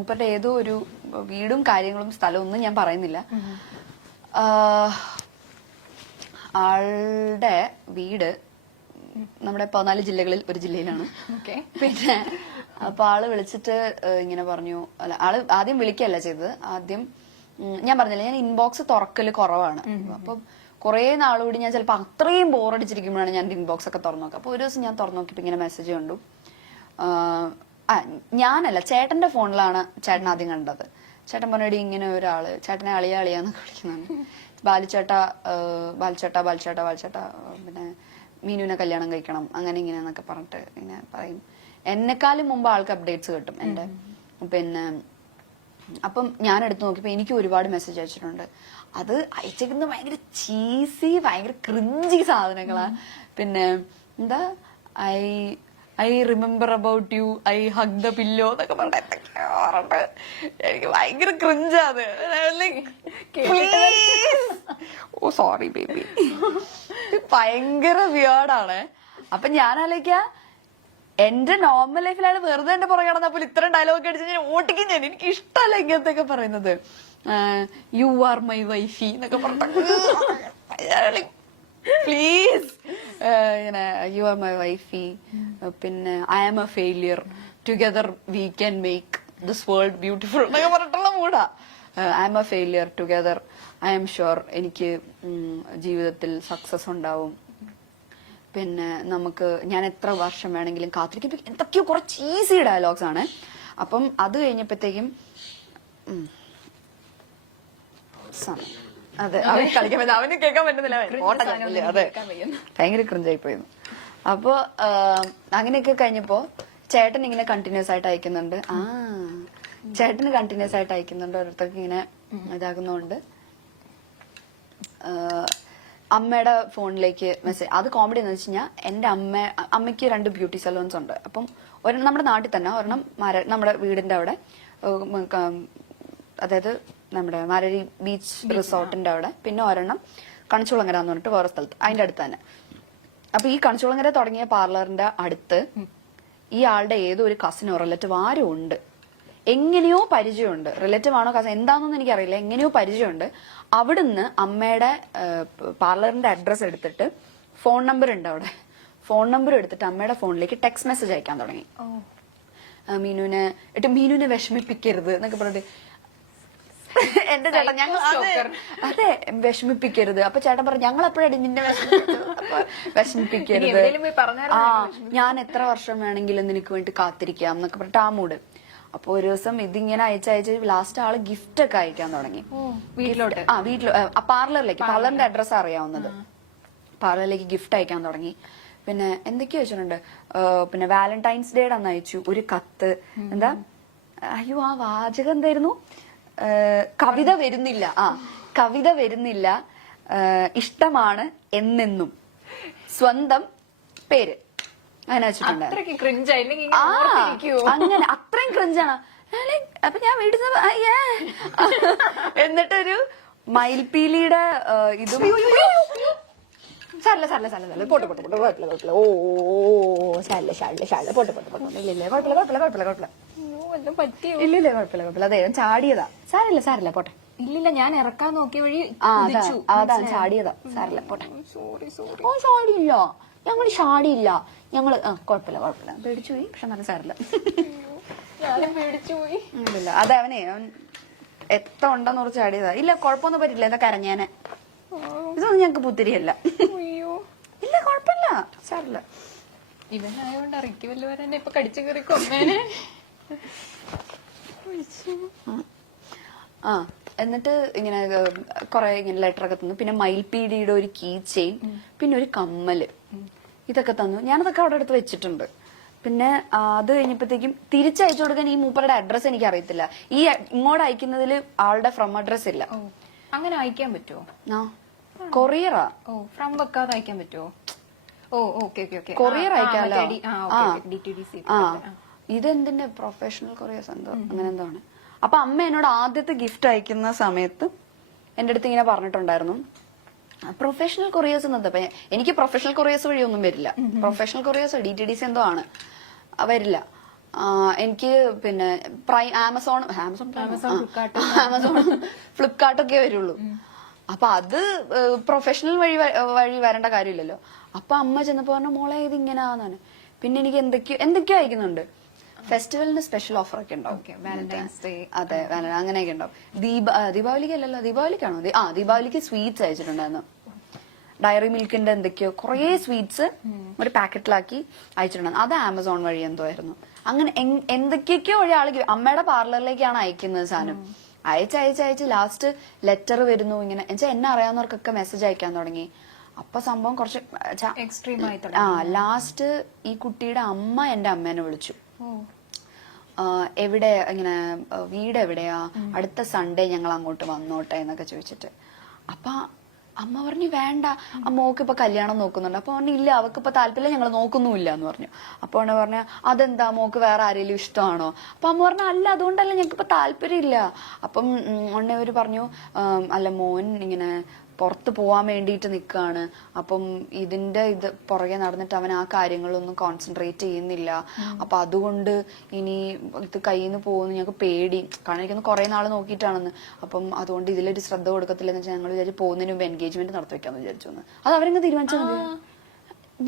മൂപ്പരുടെ ഏതോ ഒരു വീടും കാര്യങ്ങളും സ്ഥലവും ഒന്നും ഞാൻ പറയുന്നില്ല. ആളുടെ വീട് നമ്മുടെ 14 ജില്ലകളിൽ ഒരു ജില്ലയിലാണ്. പിന്നെ അപ്പൊ ആള് വിളിച്ചിട്ട് ഇങ്ങനെ പറഞ്ഞു, അല്ല ആള് ആദ്യം വിളിക്കല്ല ചെയ്തത്, ആദ്യം ഞാൻ പറഞ്ഞില്ല ഞാൻ ഇൻബോക്സ് തുറക്കല് കുറവാണ്. അപ്പൊ കുറെ നാളുകൂടി ഞാൻ ചിലപ്പോ അത്രയും ബോറടിച്ചിരിക്കുമ്പോഴാണ് ഞാൻ ഇൻബോക്സ് ഒക്കെ തുറന്നു നോക്കുക. അപ്പൊ ഒരു ദിവസം ഞാൻ തുറന്നു നോക്കിയപ്പോ ഇങ്ങനെ മെസ്സേജ് കണ്ടു. ഞാനല്ല, ചേട്ടന്റെ ഫോണിലാണ് ചേട്ടൻ ആദ്യം കണ്ടത്. ചേട്ടൻ പറഞ്ഞടി ഇങ്ങനെ ഒരാള്, ചേട്ടനെ അളിയാന്നൊക്കെ വിളിക്കുന്നതാണ്, ബാലിച്ചേട്ട പിന്നെ മീനുവിനെ കല്യാണം കഴിക്കണം അങ്ങനെ ഇങ്ങനെയെന്നൊക്കെ പറഞ്ഞിട്ട് ഇങ്ങനെ പറയും. എന്നെക്കാളും മുമ്പ് ആൾക്ക് അപ്ഡേറ്റ്സ് കിട്ടും എന്റെ. പിന്നെ അപ്പം ഞാൻ എടുത്തു നോക്കിയപ്പോ എനിക്ക് ഒരുപാട് മെസ്സേജ് അയച്ചിട്ടുണ്ട്. അത് അയച്ചേക്കുന്നത് ഭയങ്കര ചീസി, ഭയങ്കര ക്രിഞ്ചി സാധനങ്ങളാ. പിന്നെ എന്താ I remember about you, I hug the pillow എന്നൊക്കെ പറഞ്ഞിട്ട് എനിക്ക് ഭയങ്കര ക്രിഞ്ചാത്. ഓ സോറി ബേബി, ഭയങ്കര വിയേർഡാണ്. അപ്പൊ ഞാൻ ആലോചിക്ക, എന്റെ നോർമൽ ലൈഫിലാണ് വെറുതെ എന്റെ പുറകെ നടന്നപ്പോൾ ഇത്രയും ഡയലോഗ് അടിച്ച് ഞാൻ ഓട്ടിക്കും. എനിക്ക് ഇഷ്ടമല്ല ഇങ്ങനത്തെ ഒക്കെ പറയുന്നത്. യു ആർ മൈ വൈഫി എന്നൊക്കെ പറഞ്ഞു, പ്ലീസ് ഇങ്ങനെ യു ആർ മൈ വൈഫി. പിന്നെ I am a failure, together we can make this world beautiful എന്നൊക്കെ പറഞ്ഞിട്ടുള്ള മൂടാ. I am a failure, together I am sure എനിക്ക് ജീവിതത്തിൽ സക്സസ് ഉണ്ടാവും. പിന്നെ നമുക്ക് ഞാൻ എത്ര വർഷം വേണമെങ്കിലും കാത്തിരിക്കും. എന്തൊക്കെയോ കുറച്ച് ഈസി ഡയലോഗ്സ് ആണ്. അപ്പം അത് കഴിഞ്ഞപ്പോഴത്തേക്കും അതെ അവന് കളിക്കാൻ പറ്റും, അവന് കേൾക്കാൻ പറ്റുന്നില്ല, അതെ ഭയങ്കര ക്രിഞ്ചായി പോയിരുന്നു. അപ്പൊ അങ്ങനെയൊക്കെ കഴിഞ്ഞപ്പോ ചേട്ടൻ ഇങ്ങനെ കണ്ടിന്യൂസ് ആയിട്ട് അയക്കുന്നുണ്ട്. ചേട്ടന് കണ്ടിന്യൂസ് ആയിട്ട് അയക്കുന്നുണ്ട്, ഓരോരുത്തർക്ക് ഇങ്ങനെ ഇതാകുന്നോണ്ട് അമ്മയുടെ ഫോണിലേക്ക് മെസ്സേജ്. അത് കോമഡി എന്ന് വെച്ച് കഴിഞ്ഞാൽ എന്റെ അമ്മയ്ക്ക് 2 ബ്യൂട്ടി സലൂൺസ് ഉണ്ട്. അപ്പം ഒരെണ്ണം നമ്മുടെ നാട്ടിൽ തന്നെ, ഒരെണ്ണം നമ്മുടെ വീടിന്റെ അവിടെ, അതായത് നമ്മുടെ മാരരി ബീച്ച് റിസോർട്ടിന്റെ അവിടെ, പിന്നെ ഒരെണ്ണം കണിച്ചുളങ്ങര എന്ന് പറഞ്ഞിട്ട് വേറെ സ്ഥലത്ത്, അതിന്റെ അടുത്ത് തന്നെ. അപ്പൊ ഈ കണിച്ചുളങ്ങര തുടങ്ങിയ പാർലറിന്റെ അടുത്ത് ഈ ആളുടെ ഏതോ ഒരു കസിനോ റിലേറ്റീവ് ആരോ ഉണ്ട്. എങ്ങനെയോ പരിചയമുണ്ട്, റിലേറ്റീവ് ആണോ കസിൻ എന്താണെന്നൊന്നും എനിക്കറിയില്ല, എങ്ങനെയോ പരിചയമുണ്ട്. അവിടുന്ന് അമ്മയുടെ പാർലറിന്റെ അഡ്രസ് എടുത്തിട്ട് ഫോൺ നമ്പർ ഉണ്ട് അവിടെ, ഫോൺ നമ്പർ എടുത്തിട്ട് അമ്മയുടെ ഫോണിലേക്ക് ടെക്സ്റ്റ് മെസ്സേജ് അയക്കാൻ തുടങ്ങി. മീനുവിനെ വിഷമിപ്പിക്കരുത് എന്നൊക്കെ പറഞ്ഞിട്ട് എന്റെ ചേട്ടൻ ഞങ്ങൾ അതെ വിഷമിപ്പിക്കരുത്. അപ്പൊ ചേട്ടൻ പറഞ്ഞു ഞങ്ങൾ എപ്പോഴാണ് നിന്നെ വിഷമിപ്പിക്കരുത്, ഞാൻ എത്ര വർഷം വേണമെങ്കിലും നിനക്ക് വേണ്ടി കാത്തിരിക്കാം എന്നൊക്കെ പറഞ്ഞിട്ട് ആ മൂഡ്. അപ്പൊ ഒരു ദിവസം ഇതിങ്ങനെ അയച്ചയച്ച് ലാസ്റ്റ് ആള് ഗിഫ്റ്റ് ഒക്കെ അയക്കാൻ തുടങ്ങി വീട്ടിലോട്ട്. പാർലറിന്റെ അഡ്രസ് അറിയാവുന്നത്, പാർലറിലേക്ക് ഗിഫ്റ്റ് അയക്കാൻ തുടങ്ങി. പിന്നെ എന്തൊക്കെയോ വെച്ചിട്ടുണ്ട്. പിന്നെ വാലന്റൈൻസ് ഡേയുടെ അന്ന് അയച്ചു ഒരു കത്ത്. എന്താ അയ്യോ ആ വാചകം എന്തായിരുന്നു? കവിത വരുന്നില്ല, കവിത വരുന്നില്ല, ഇഷ്ടമാണ് എന്നെന്നും, സ്വന്തം പേര്, അങ്ങനെ വെച്ചിട്ടുണ്ട്. അങ്ങനെ അത്രയും ക്രിഞ്ചാണ്. അപ്പൊ ഞാൻ വീട്ടിൽ എന്നിട്ടൊരു മയിൽപീലിയുടെ ഇതും അതെ ചാടിയതാ. സാരല്ല പോട്ടെ. ഇല്ലില്ല ഞാൻ ഇറക്കാൻ നോക്കിയ വഴി അതാ ചാടിയതാ. സാരല്ല പോട്ടെ. ഓ ചാടിയില്ല, ഞങ്ങൾ ചാടിയില്ല, ഞങ്ങള് കുഴപ്പമില്ല പേടിച്ചു പോയി. പക്ഷെ നല്ല സാരല്ല, ഇല്ല അതെ അവൻ എത്ര ഉണ്ടെന്ന് കുറച്ച് ചാടിയതാ. ഇല്ല കുഴപ്പമൊന്നും പറ്റില്ല, എന്താ കരഞ്ഞാനെ, ഇതൊന്നും ഞങ്ങക്ക് പുത്തിരിയല്ല. ഇല്ല കുഴപ്പമില്ല സാരല്ല. ഇവനായോണ്ട് ഇറക്കി വല്ലവരെ ഇപ്പൊ കടിച്ചു കയറി കൊന്നേനെ. എന്നിട്ട് ഇങ്ങനെ കൊറേ ഇങ്ങനെ ലെറ്റർ ഒക്കെ തന്നു. പിന്നെ മയിൽപീടിയുടെ ഒരു കീ ചെയിൻ, പിന്നെ ഒരു കമ്മല്, ഇതൊക്കെ തന്നു. ഞാനതൊക്കെ അവിടെ അടുത്ത് വെച്ചിട്ടുണ്ട്. പിന്നെ അത് കഴിഞ്ഞപ്പോഴത്തേക്കും തിരിച്ചയച്ചു കൊടുക്കാൻ ഈ മൂപ്പറുടെ അഡ്രസ് എനിക്ക് അറിയത്തില്ല. ഈ ഇങ്ങോട്ട് അയക്കുന്നതിൽ ആളുടെ ഫ്രം അഡ്രസ് ഇല്ല. അങ്ങനെ അയക്കാൻ പറ്റുമോ? കൊറിയറാ. ഫ്രം വെക്കാതെ അയക്കാൻ പറ്റുമോ? കൊറിയർ അയക്കാമല്ലോ. ഇതെന്തിന്റെ പ്രൊഫഷണൽ കൊറിയേഴ്സ് എന്തോ അങ്ങനെ എന്തോ ആണ്. അപ്പൊ അമ്മ എന്നോട് ആദ്യത്തെ ഗിഫ്റ്റ് അയക്കുന്ന സമയത്ത് എന്റെ അടുത്ത് ഇങ്ങനെ പറഞ്ഞിട്ടുണ്ടായിരുന്നു, പ്രൊഫഷണൽ കൊറിയേഴ്സ് എന്നപ്പോ എനിക്ക് പ്രൊഫഷണൽ കൊറിയേഴ്സ് വഴിയൊന്നും വരില്ല. പ്രൊഫഷണൽ കൊറിയേഴ്സ് DTDC എന്തോ ആണ്, വരില്ല. എനിക്ക് പിന്നെ ആമസോൺ ഫ്ലിപ്കാർട്ടൊക്കെ വരുള്ളൂ. അപ്പൊ അത് പ്രൊഫഷണൽ വഴി വരേണ്ട കാര്യമില്ലല്ലോ. അപ്പൊ അമ്മ ചെന്നപ്പോ പറഞ്ഞു മോളെ ഇത് ഇങ്ങനെയാന്നാണ്. പിന്നെ എനിക്ക് എന്തൊക്കെയോ അയക്കുന്നുണ്ട്. ഫെസ്റ്റിവലിന് സ്പെഷ്യൽ ഓഫർ ഒക്കെ ഉണ്ടാവും. അതെ അങ്ങനെയൊക്കെ ഉണ്ടാവും. ദീപാവലിക്ക് അല്ലല്ലോ, ദീപാവലിക്കാണോ? ദീപാവലിക്ക് സ്വീറ്റ്സ് അയച്ചിട്ടുണ്ടായിരുന്നു. ഡയറി മിൽക്കിന്റെ എന്തൊക്കെയോ കുറേ സ്വീറ്റ്സ് ഒരു പാക്കറ്റിലാക്കി അയച്ചിട്ടുണ്ടായിരുന്നു. അത് ആമസോൺ വഴി എന്തോ ആയിരുന്നു. അങ്ങനെ എന്തൊക്കെയൊക്കെയോ വഴി ആൾക്ക് അമ്മയുടെ പാർലറിലേക്കാണ് അയക്കുന്നത് സാധനം. അയച്ച് ലാസ്റ്റ് ലെറ്റർ വരുന്നു ഇങ്ങനെ. എന്നുവെച്ചാൽ എന്നെ അറിയാവുന്നവർക്കൊക്കെ മെസ്സേജ് അയക്കാൻ തുടങ്ങി. അപ്പൊ സംഭവം കുറച്ച് എക്സ്ട്രീം ആയി. ലാസ്റ്റ് ഈ കുട്ടിയുടെ അമ്മ എന്റെ അമ്മേനെ വിളിച്ചു. എവിടെ ഇങ്ങനെ വീട് എവിടെയാ, അടുത്ത സൺഡേ ഞങ്ങൾ അങ്ങോട്ട് വന്നോട്ടെ എന്നൊക്കെ ചോദിച്ചിട്ട്. അപ്പൊ അമ്മ പറഞ്ഞു വേണ്ട, മോക്ക് ഇപ്പൊ കല്യാണം നോക്കുന്നുണ്ട്. അപ്പൊ പറഞ്ഞു ഇല്ല, അവക്ക് ഇപ്പൊ താല്പര്യം, ഞങ്ങൾ നോക്കുന്നുമില്ല എന്ന് പറഞ്ഞു. അപ്പൊ അവനെ പറഞ്ഞു അതെന്താ, മോക്ക് വേറെ ആരെങ്കിലും ഇഷ്ടമാണോ? അപ്പൊ അമ്മ പറഞ്ഞു അല്ല, അതുകൊണ്ടല്ല, ഞങ്ങൾക്ക് ഇപ്പൊ താല്പര്യം ഇല്ല. അപ്പം അവര് പറഞ്ഞു അല്ല, മോൻ ഇങ്ങനെ പുറത്ത് പോവാൻ വേണ്ടിയിട്ട് നിൽക്കുകയാണ്. അപ്പം ഇത് പുറകെ നടന്നിട്ട് അവൻ ആ കാര്യങ്ങളൊന്നും കോൺസെൻട്രേറ്റ് ചെയ്യുന്നില്ല. അപ്പൊ അതുകൊണ്ട് ഇനി ഇത് കയ്യിൽ നിന്ന് പോകുന്നു ഞങ്ങൾക്ക് പേടി. കാരണം എനിക്കൊന്ന് കുറെ നാൾ നോക്കിയിട്ടാണെന്ന്. അപ്പം അതുകൊണ്ട് ഇതിലൊരു ശ്രദ്ധ കൊടുക്കത്തില്ലെന്ന് വെച്ചാൽ ഞങ്ങൾ വിചാരിച്ചു പോകുന്നതിന് മുമ്പ് എൻഗേജ്മെന്റ് നടത്തി വെക്കാന്ന് വിചാരിച്ചു. അത് അവരെങ്ങനെ തീരുമാനിച്ചാൽ മതി.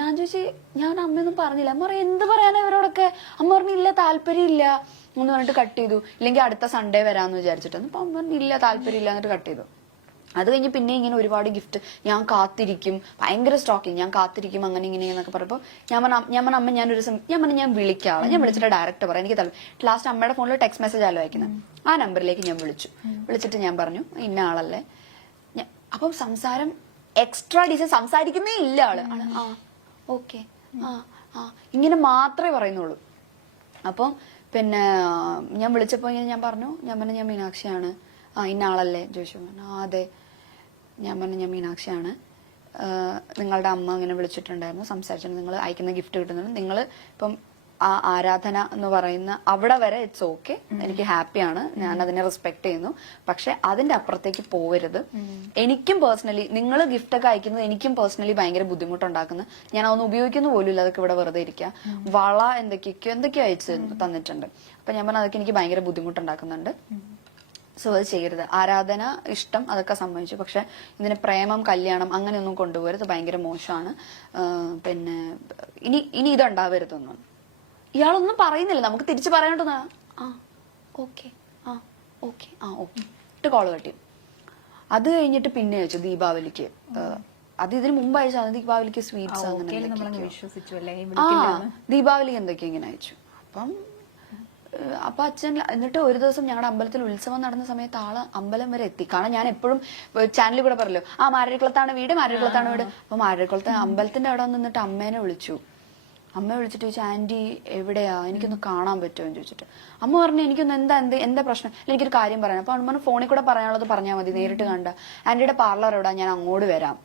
ഞാൻ ചോദിച്ചു, ഞാൻ അമ്മയൊന്നും പറഞ്ഞില്ല. അമ്മ പറയും എന്ത് പറയാനാ ഇവരോടൊക്കെ? അമ്മ പറഞ്ഞു ഇല്ല, താല്പര്യം ഇല്ല എന്ന് പറഞ്ഞിട്ട് കട്ട് ചെയ്തു. ഇല്ലെങ്കിൽ അടുത്ത സൺഡേ വരാമെന്ന് വിചാരിച്ചിട്ട്. അപ്പൊ അമ്മ പറഞ്ഞു ഇല്ല, താല്പര്യം ഇല്ല എന്നിട്ട് കട്ട് ചെയ്തു. അത് കഴിഞ്ഞ് പിന്നെ ഇങ്ങനെ ഒരുപാട് ഗിഫ്റ്റ്, ഞാൻ കാത്തിരിക്കും, ഭയങ്കര സ്റ്റോക്കിങ്, ഞാൻ കാത്തിരിക്കും, അങ്ങനെ ഇങ്ങനെ എന്നൊക്കെ പറഞ്ഞപ്പോൾ ഞാൻ പറഞ്ഞു അമ്മ ഞാൻ വിളിക്കാം. ഞാൻ വിളിച്ചിട്ട് ഡയറക്റ്റ് പറയാം എനിക്ക് ലാസ്റ്റ് അമ്മയുടെ ഫോണിൽ ടെക്സ്റ്റ് മെസ്സേജ് ആലോ അയക്കുന്നത്. ആ നമ്പറിലേക്ക് ഞാൻ വിളിച്ചിട്ട് ഞാൻ പറഞ്ഞു ഇന്ന ആളല്ലേ. അപ്പം സംസാരം എക്സ്ട്രാ ഡീസൻ, സംസാരിക്കുന്നേ ഇല്ല ആള്. ആ ഓക്കെ ഇങ്ങനെ മാത്രമേ പറയുന്നുള്ളൂ. അപ്പം പിന്നെ ഞാൻ വിളിച്ചപ്പോൾ ഞാൻ പറഞ്ഞു ഞാൻ മീനാക്ഷിയാണ്. ഇന്ന ആളല്ലേ ചോദിച്ചു. അതെ. ഞാൻ പറഞ്ഞു ഞാൻ മീനാക്ഷിയാണ്, നിങ്ങളുടെ അമ്മ ഇങ്ങനെ വിളിച്ചിട്ടുണ്ടായിരുന്നു, സംസാരിച്ചിട്ടുണ്ട്, നിങ്ങൾ അയക്കുന്ന ഗിഫ്റ്റ് കിട്ടുന്നുണ്ട്. നിങ്ങൾ ഇപ്പം ആ ആരാധന എന്ന് പറയുന്ന അവിടെ വരെ ഇറ്റ്സ് ഓക്കെ, എനിക്ക് ഹാപ്പിയാണ്, ഞാൻ അതിനെ റെസ്പെക്ട് ചെയ്യുന്നു. പക്ഷെ അതിന്റെ അപ്പുറത്തേക്ക് പോവരുത്. എനിക്കും പേഴ്സണലി നിങ്ങൾ ഗിഫ്റ്റ് ഒക്കെ അയക്കുന്നത് എനിക്കും പേഴ്സണലി ഭയങ്കര ബുദ്ധിമുട്ടുണ്ടാക്കുന്നത്. ഞാൻ അതൊന്നും ഉപയോഗിക്കുന്ന പോലും ഇല്ല, അതൊക്കെ ഇവിടെ വെറുതെ ഇരിക്കുക. വള എന്തൊക്കെയോ അയച്ചു തന്നിട്ടുണ്ട്. അപ്പൊ ഞാൻ പറഞ്ഞു അതൊക്കെ എനിക്ക് ഭയങ്കര ബുദ്ധിമുട്ടുണ്ടാക്കുന്നുണ്ട്. സോ അത് ചെയ്യരുത്. ആരാധന, ഇഷ്ടം അതൊക്കെ സമ്മതിച്ചു. പക്ഷെ ഇതിന് പ്രേമം, കല്യാണം അങ്ങനെയൊന്നും കൊണ്ടുപോകരുത്, ഭയങ്കര മോശമാണ്. പിന്നെ ഇനി ഇതുണ്ടാവരുതൊന്നും. ഇയാളൊന്നും പറയുന്നില്ല, നമുക്ക് തിരിച്ചു പറയാനോട്ടൊന്നാ ഓക്കെ ഇട്ട് കോള് കട്ടി. അത് കഴിഞ്ഞിട്ട് പിന്നെ അയച്ചു ദീപാവലിക്ക്. അത് ഇതിന് മുമ്പ് അയച്ചാൽ ദീപാവലിക്ക് സ്വീറ്റ്സ് അങ്ങനെ ദീപാവലിക്ക് എന്തൊക്കെയോ ഇങ്ങനെ അയച്ചു. അപ്പൊ അച്ഛൻ എന്നിട്ട് ഒരു ദിവസം ഞങ്ങളുടെ അമ്പലത്തിൽ ഉത്സവം നടന്ന സമയത്ത് ആള് അമ്പലം വരെ എത്തി. കാരണം ഞാൻ എപ്പോഴും ചാനലിൽ കൂടെ പറയല്ലോ മാരരിക്കുളത്താണ് വീട്. അപ്പൊ മാരരിക്കുളത്ത് അമ്പലത്തിന്റെ അവിടെ നിന്നിട്ട് അമ്മേനെ വിളിച്ചു. അമ്മ വിളിച്ചിട്ട് ചോദിച്ചു ആന്റി എവിടെയാ, എനിക്കൊന്ന് കാണാൻ പറ്റുമോ എന്ന് ചോദിച്ചിട്ട്. അമ്മ പറഞ്ഞു എനിക്കൊന്ന് എന്താ പ്രശ്നം, എനിക്കൊരു കാര്യം പറയാം. അപ്പൊ അമ്മ ഫോണിൽ കൂടെ പറയാനുള്ളത് പറഞ്ഞാൽ മതി, നേരിട്ട് കണ്ട. ആന്റിയുടെ പാർലർ എവിടാ, ഞാൻ അങ്ങോട്ട് വരാം.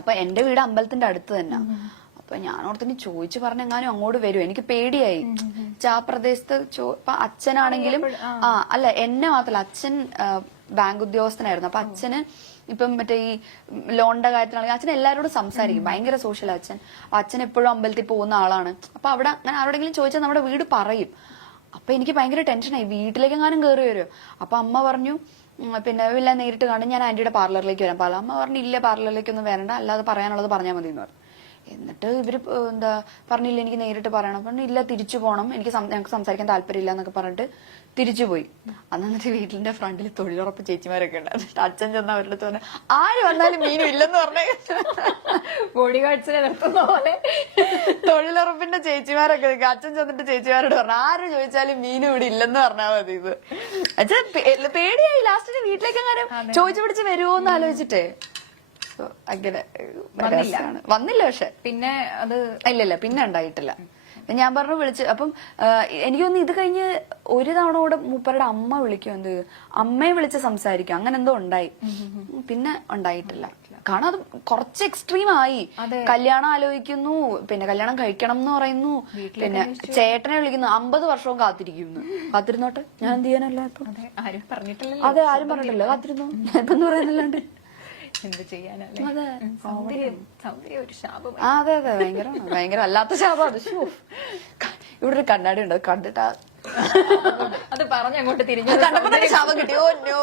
അപ്പൊ എന്റെ വീട് അമ്പലത്തിന്റെ അടുത്ത് തന്നെ. അപ്പൊ ഞാൻ ഓർത്തിന് ചോദിച്ചു പറഞ്ഞെങ്ങാനും അങ്ങോട്ട് വരും. എനിക്ക് പേടിയായി. ആ പ്രദേശത്ത് ഇപ്പൊ അച്ഛനാണെങ്കിലും അല്ല എന്നെ മാത്രല്ല, അച്ഛൻ ബാങ്ക് ഉദ്യോഗസ്ഥനായിരുന്നു. അപ്പൊ അച്ഛന് ഇപ്പം മറ്റേ ഈ ലോണിന്റെ കാര്യത്തിലാണെങ്കിൽ അച്ഛൻ എല്ലാവരോടും സംസാരിക്കും, ഭയങ്കര സോഷ്യൽ അച്ഛൻ. അച്ഛൻ എപ്പോഴും അമ്പലത്തിൽ പോകുന്ന ആളാണ്. അപ്പൊ അവിടെ അങ്ങനെ ആരോടെങ്കിലും ചോദിച്ചാൽ നമ്മുടെ വീട് പറയും. അപ്പൊ എനിക്ക് ഭയങ്കര ടെൻഷനായി, വീട്ടിലേക്ക് എങ്ങാനും കയറി വരുമോ. അപ്പൊ അമ്മ പറഞ്ഞു പിന്നെ ഇല്ല, നേരിട്ട് കാണും, ഞാൻ ആന്റിയുടെ പാർലറിലേക്ക് വരാം. അമ്മ പറഞ്ഞു ഇല്ല, പാർലറിലേക്കൊന്നും വരണ്ട, അല്ലാതെ പറയാനുള്ളത് പറഞ്ഞാൽ മതി എന്ന് പറഞ്ഞു. എന്നിട്ട് ഇവര് പറഞ്ഞില്ല എനിക്ക് നേരിട്ട് പറയണം. പറഞ്ഞു ഇല്ല, തിരിച്ചു പോകണം, ഞങ്ങൾക്ക് സംസാരിക്കാൻ താല്പര്യമില്ല എന്നൊക്കെ പറഞ്ഞിട്ട് തിരിച്ചു പോയി. എന്നിട്ട് വീട്ടിന്റെ ഫ്രണ്ടിൽ തൊഴിലുറപ്പ് ചേച്ചിമാരൊക്കെ ഉണ്ട്. എന്നിട്ട് അച്ഛൻ ചെന്ന് അവരുടെ അടുത്ത് പറഞ്ഞു ആര് വന്നാലും മീനും ഇല്ലെന്ന് പറഞ്ഞ ബോഡി ഗാർഡ്സിനെ നിർത്തുന്ന പോലെ തൊഴിലുറപ്പിന്റെ ചേച്ചിമാരൊക്കെ അച്ഛൻ ചെന്നിട്ട് ചേച്ചിമാരോട് പറഞ്ഞു ആര് ചോദിച്ചാലും മീനും ഇവിടെ ഇല്ലെന്ന് പറഞ്ഞാൽ മതി. ഇത് അച്ഛൻ പേടിയായി. ലാസ്റ്റിന് വീട്ടിലേക്ക് അങ്ങനെ ചോദിച്ചു പിടിച്ച് വരുമോ എന്ന് ആലോചിച്ചിട്ടേ അങ്ങനെ വന്നില്ല. പക്ഷെ പിന്നെ അത് ഇല്ല പിന്നെ ഉണ്ടായിട്ടില്ല. ഞാൻ പറഞ്ഞു വിളിച്ച്. അപ്പം എനിക്കൊന്ന് ഇത് കഴിഞ്ഞ് ഒരു തവണ കൂടെ മൂപ്പരുടെ അമ്മ വിളിക്കും, അമ്മയെ വിളിച്ച് സംസാരിക്കും, അങ്ങനെ എന്തോ ഉണ്ടായി. പിന്നെ ഉണ്ടായിട്ടില്ല. കാരണം അത് കുറച്ച് എക്സ്ട്രീം ആയി. കല്യാണം ആലോചിക്കുന്നു, പിന്നെ കല്യാണം കഴിക്കണം എന്ന് പറയുന്നു, പിന്നെ ചേട്ടനെ വിളിക്കുന്നു, 50 വർഷവും കാത്തിരുന്നോട്ടെ, ഞാൻ എന്ത് ചെയ്യാനല്ല. ആരും പറഞ്ഞിട്ടില്ല. അതെ, ആരും പറഞ്ഞിട്ടില്ല, കാത്തിരുന്നു. ഞാനിപ്പെന്ന് പറയാനല്ലാണ്ട് എന്ത് ചെയ്യാനല്ലേ. അതെ ഭയങ്കര വല്ലാത്ത ശാപം അത്. ഇവിടെ ഒരു കണ്ണാടി ഉണ്ട്, അത് കണ്ടിട്ടാ അത് പറഞ്ഞ് അങ്ങോട്ട് തിരിഞ്ഞു കണ്ടപ്പോ തന്നെ ശവം കിട്ടി. Oh no.